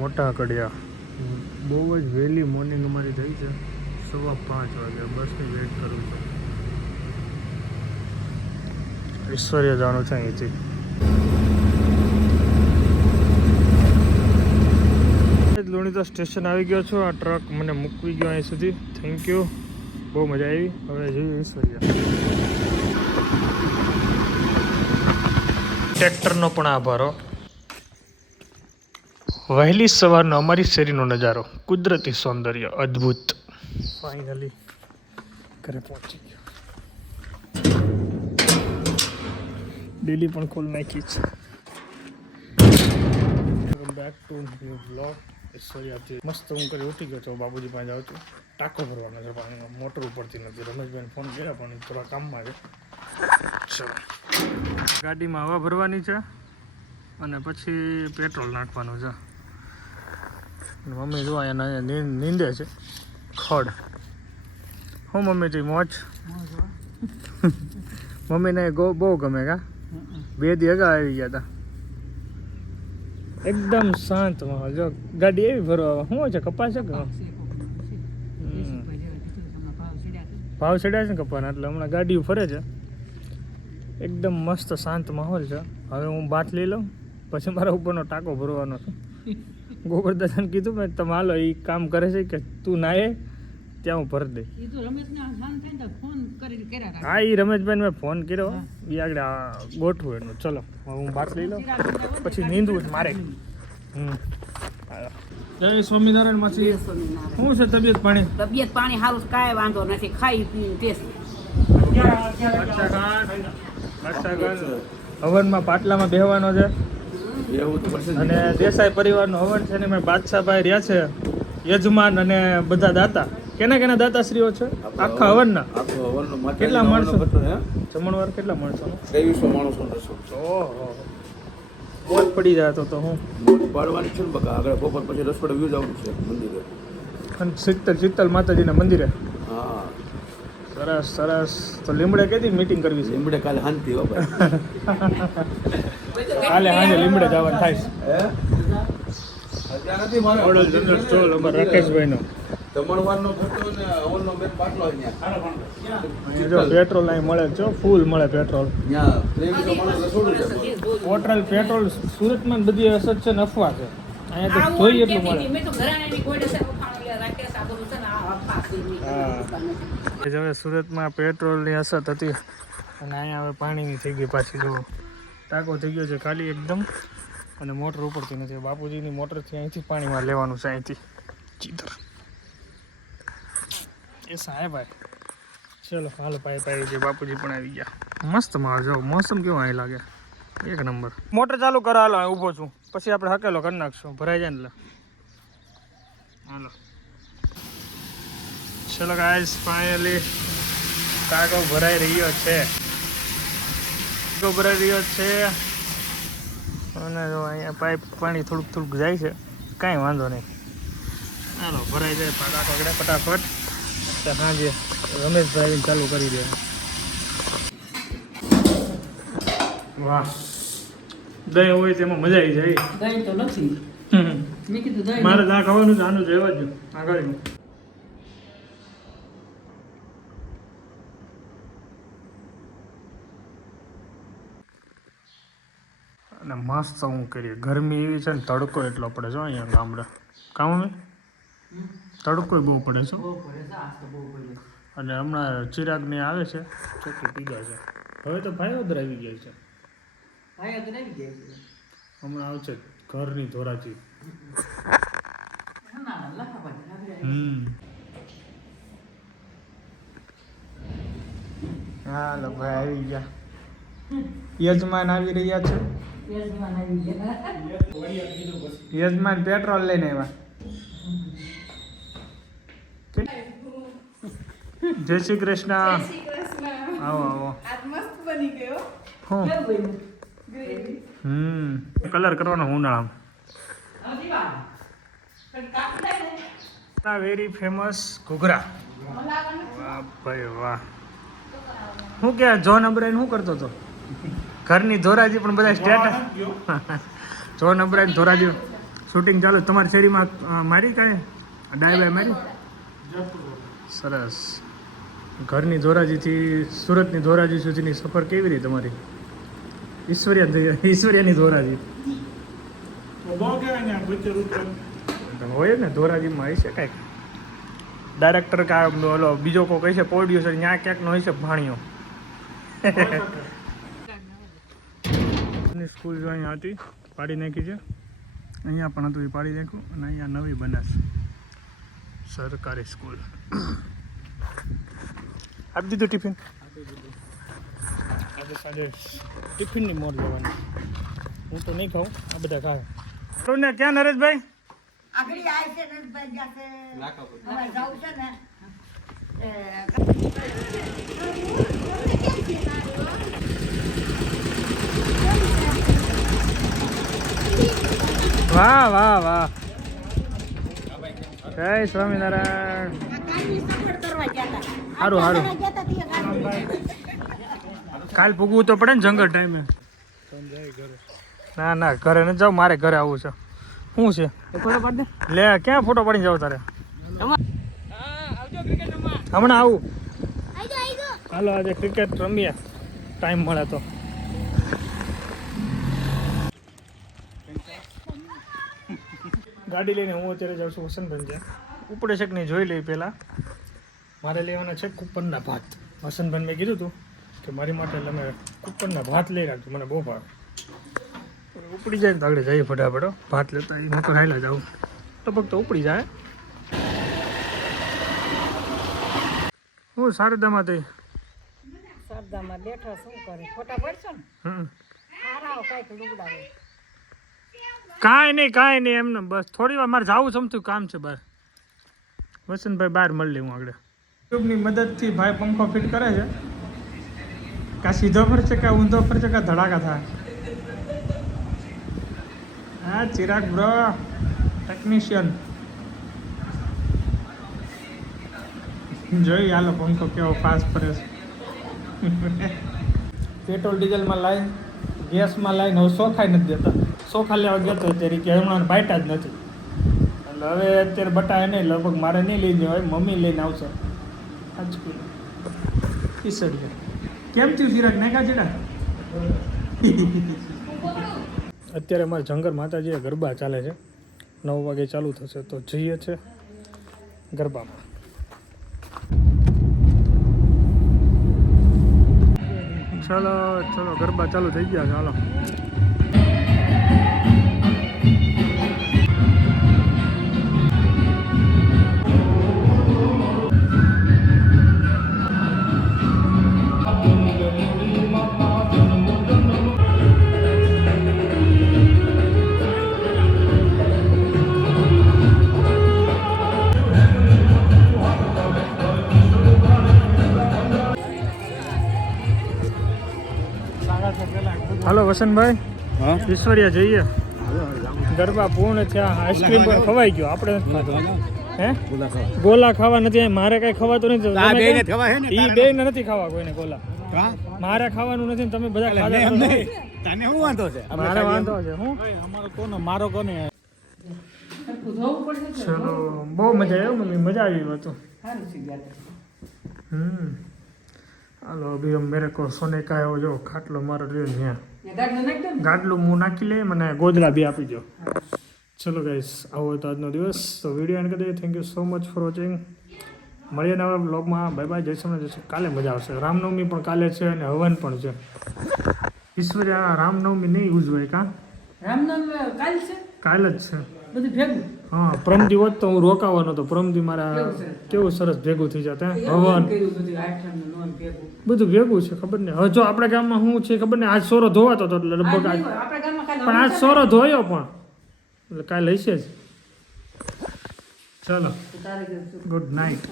મોટા કડિયા બહુ જ વહેલી મોર્નિંગ અમારી થઈ છે 5:15 વાગે બસની વેઇટ કરું છું ઐશ્વર્ય જવાનું છે અહીંથી લુણીતા સ્ટેશન આવી ગયો છું આ ટ્રક મને મૂકવી ગયો અહીં સુધી થેન્ક યુ બહુ મજા આવી હવે જોઈએ ઐશ્વર્ય ટ્રેક્ટરનો પણ આભાર વહેલી સવારનો અમારી શેરીનો નજારો કુદરતી સૌંદર્ય અદ્ભુત ફાઇનલી ઘરે પહોંચી ગયો ડેલી પણ ખોલ નાખી છે welcome back to new blog ઐશ્વર્યાથી મસ્ત હું કરી ઉઠી ગયો છું બાબુજી પાસે જાઉં છું ટાંકો ભરવાનો છે પાણીમાં મોટર ઉપડતી નથી રમેશભાઈને ફોન કર્યા પણ થોડા કામમાં છે ચલો ગાડીમાં હવા ભરવાની છે અને પછી પેટ્રોલ નાખવાનું છે મમ્મી જોવા એના નીંદે છે ખડ હું મમ્મીથી મોજ મમ્મીને બહુ ગમે કા 2 દી અગા આવી ગયા હતા એકદમ શાંત માહોલ જો ગાડી એવી ભરવા શું છે કપાસ છે કે ભાવ ચડ્યા છે ને કપાના એટલે હમણાં ગાડીઓ ફરે છે એકદમ મસ્ત શાંત માહોલ છે હવે હું બાથ લઈ લઉં પછી મારા ઉપરનો ટાંકો ભરવાનો છે ગોબરદાદાને કીધું મેં તમે હાલો એ કામ કરે છે કે તું નાય ત્યાં હું ભરી દઈ હા એ રમેશભાઈને મેં ફોન કર્યો એ આગળ ગોઠવું એનું ચલો હું બાથ લઈ લઉં પછી નીંદવું મારે જય સ્વામિનારાયણ માસી શું છે તબિયત પાણી સારું કાંઈ વાંધો નથી ખાઈ પી ટેસ્ટ હવનમાં પાટલામાં બેહવાનો છે અને દેસાઈ પરિવારનો હવન છે ને મેં બાદશાહભાઈ રહ્યા છે યજમાન અને બધા દાતા કેના દાતાશ્રીઓ છે આખા હવનના કેટલા માણસો જમણવાર કેટલા માણસો 2300 માણસો ઓહો મોજ પડી જાય તો હું પાડવાની છે ને બકા આગળ બપોર પછી રસોડા વ્યૂ જવાનું છે મંદિરે અને શીતલ માતાજીના મંદિરે હા સરસ સરસ તો લીમડે કેદી મીટિંગ કરવી છે લીમડે કાલે શાંતિ હો ભાઈ કાલે સાંજે લીમડે જવાનું થાય છે અત્યારે નથી મારે ઓર્ડર જનરલ સ્ટોર અમારા રાકેશભાઈનો જમણવારનો ખર્ચો ને અવલનો બેન પાટલો અહીંયા જો પેટ્રોલ અહીં મળે છે ફૂલ મળે પેટ્રોલ ત્યાં 2300 માણસ રસોડું છે ટોટલ પેટ્રોલ સુરતમાં બધી અસર છે ને અફવા છે અહીંયા તો જોઈએ એટલું મળે હવે સુરતમાં પેટ્રોલની અસર હતી અને અહીંયા હવે પાણીની થઈ ગઈ પાછી જો ટાંકો થઈ ગયો છે ખાલી એકદમ અને મોટર ઉપડતી નથી બાપુજીની મોટરથી અહીંથી પાણીમાં લેવાનું છે અહીંથી ચીધર એ સાહેબ ભાઈ ચલો હાલ પાઈ જે બાપુજી પણ આવી ગયા મસ્ત માહોલ જો મોસમ કેવો અહીં લાગે એક નંબર મોટર ચાલુ કરો હાલો ઊભો છું પછી આપણે હકેલો કરી નાખશું ભરાઈ જાય ને એટલે હાલો ચલો ગાઈસ ફાઇનલી ટાંકો ભરાઈ રહ્યો છે અને જો અહીંયા પાઇપ પાણી થોડુંક જાય છે કાંઈ વાંધો નહીં હાલો ભરાઈ જાય ટાંકો આગળ ફટાફટ તો સાંજે રમેશભાઈ ચાલુ કરી દે વાહ દહીં હોય તેમાં મજા આવી જાય દહીં તો નથી મેં કીધું દહીં મારે ના ખાવાનું છે આનું રહેવા જ આગળ અને મસ્ત હું કરીએ ગરમી એવી છે ને તડકો એટલો પડે છે અહીંયા ગામડે કામ અમે તડકો બહુ પડે છે અને હમણાં ચિરાગને આવે છે ચોખ્ખી પીધા છે હવે તો ભાઈઓદર આવી ગયા છે હમણાં આવશે ઘરની ધોરાજી હાલો ભાઈ આવી ગયા યજમાન આવી રહ્યા છે યજમાન પેટ્રોલ લઈને આવ્યા જય શ્રી કૃષ્ણ આવો હું કલર કરવાનો ઉનાળામાં વેરી ફેમસ ઘૂઘરા વાહ ભાઈ વાહ હું કે જોન અબ્રાહમ શું કરતો હતો ઘરની ધોરાજી પણ બધા status John Abraham Dhoraji shooting ચાલુ તમારી શેરીમાં મારી કાંઈ ડાય બાય મારી સરસ ઘરની ધોરાજીથી સુરતની ધોરાજી સુધીની સફર કેવી રહી તમારી ઈશ્વરિયાની ધોરાજી હોય ને ધોરાજીમાં હોય છે કાંઈક ડાયરેક્ટર કા ઓલો બીજો કોઈ કહે છે પ્રોડ્યુસર ત્યાં ક્યાંકનો હોય છે ભાણિયો સ્કૂલ જો અહીંયા હતી પાડી નાખી છે અહીંયા પણ હતું એ પાડી નાખ્યું અને અહીંયા નવી બનાસ સરકારી સ્કૂલ આપી દીધું ટિફિન આજે સાંજે ટિફિનની મોર લેવાની હું તો નહીં ખાઉં આ બધા ખાવે તો ને ક્યાં નરેશભાઈ આગળ આવે છે ને ભાઈ જાતે હવે જાવ છે ને વાહ વાહ વાહ જય સ્વામિનારાયણ સારું સારું કાલ પૂગવું તો પડે ને જંગલ ટાઈમે ના ના ઘરે ન જાવ મારે ઘરે આવવું છે શું છે લે ક્યાં ફોટો પાડીને જાવ તારે હમણાં આવું હાલો આજે ક્રિકેટ રમીએ ટાઈમ મળે તો ગાડી લઈને હું અત્યારે જાઉં છું વસંતભાઈ ત્યાં ઉપડે છે કે નહીં જોઈ લઈ પહેલાં મારે લેવાના છે કુપનના ભાત વસંતભાઈ મેં કીધું હતું કે મારી માટે તમે કુપનના ભાત લઈ રાખજો મને બહુ ભાવે ઉપડી જાય ને તો આગળ જઈએ ફટાફટ ભાત લેતા એ નકર હાઈલા જાઉં ટપક તો ઉપડી જાય હું શારદામાં થઈ સરદામાં બેઠો શું કરે ફોટા પડશો ને હારાઓ કાંઈક લુગડાવે કાંઈ નહીં એમને બસ થોડી વાર મારે જવું સમથું કામ છે બહાર વસંતભાઈ બહાર મળી હું આગળ ટ્યુબની મદદથી ભાઈ પંખો ફિટ કરે છે કાં સીધો ફરશે કાં ઊંધો ફરશે કાં ધડાકા થાય હા ચિરાગ બ્રો ટેકનિશિયન જોઈ હાલો પંખો કેવો ફાસ્ટ ફરે છે પેટ્રોલ ડીઝલમાં લાઈન ગેસમાં લાઈન હવે સોખાઈ નથી દેતા સોખા લેવા ગયો ત્યારે કે હમણાં બાઈટા જ નથી એટલે હવે અત્યારે બટાય નહીં લગભગ મારે નહીં લઈને હોય મમ્મી લઈને આવશે ઈસડીએ કેમ થયું ચિરાગ નાખા ચીડા અત્યારે અમારે જંગર માતાજીએ ગરબા ચાલે છે 9 વાગે ચાલુ થશે તો જઈએ છે ગરબામાં ચલો ગરબા ચાલુ થઈ ગયા ચાલો હાલો વસંતભાઈ હા ઈશ્વરિયા જઈએ ગરબા પૂર્ણ થયા આઈસ્ક્રીમ પણ ખવાઈ ગયો આપણે હે ગોલા ખાવા નથી મારે કઈ ખવાતું નથી ઈ બે ને નથી ખાવા કોઈને ગોલા મારે ખાવાનું નથી ને તમે બધા ખાધા તને શું વાંધો છે મારે વાંધો છે હું મારો કોને ચલો બહુ મજા આવી મમ્મી મજા આવી હતું હાલો અભી મેરે કો સોને કા હો જો ખાટલો મારો રહ્યો ત્યાં ગાડલું હું નાખી લે મને ગોદડા બી આપી દો ચલો ગાઈસ આવો હતો આજનો દિવસ તો વિડીયો એન્ડ કરી દઈએ thank you so much for watching મળીએ નવા બ્લોગમાં બાય બાય જય સોમનાથ જઈશું કાલે મજા આવશે રામનવમી પણ કાલે છે અને હવન પણ છે ઈશ્વરિયા રામનવમી નહીં ઉજવાય કાં રામનવમી કાલ છે કાલ જ છે બધું ભેગું હા પ્રમદી હોત તો હું રોકાવાનો હતો પ્રમદી મારા કેવું સરસ ભેગું થઈ જતા હવન બધું ભેગું છે ખબર નહીં હવે જો આપણા ગામમાં શું છે ખબર નહીં આજ સોરો ધોવાતો હતો એટલે લગભગ આજ પણ આજ સોરો ધોયો પણ એટલે કાલે હશે જ ચલો ગુડ નાઇટ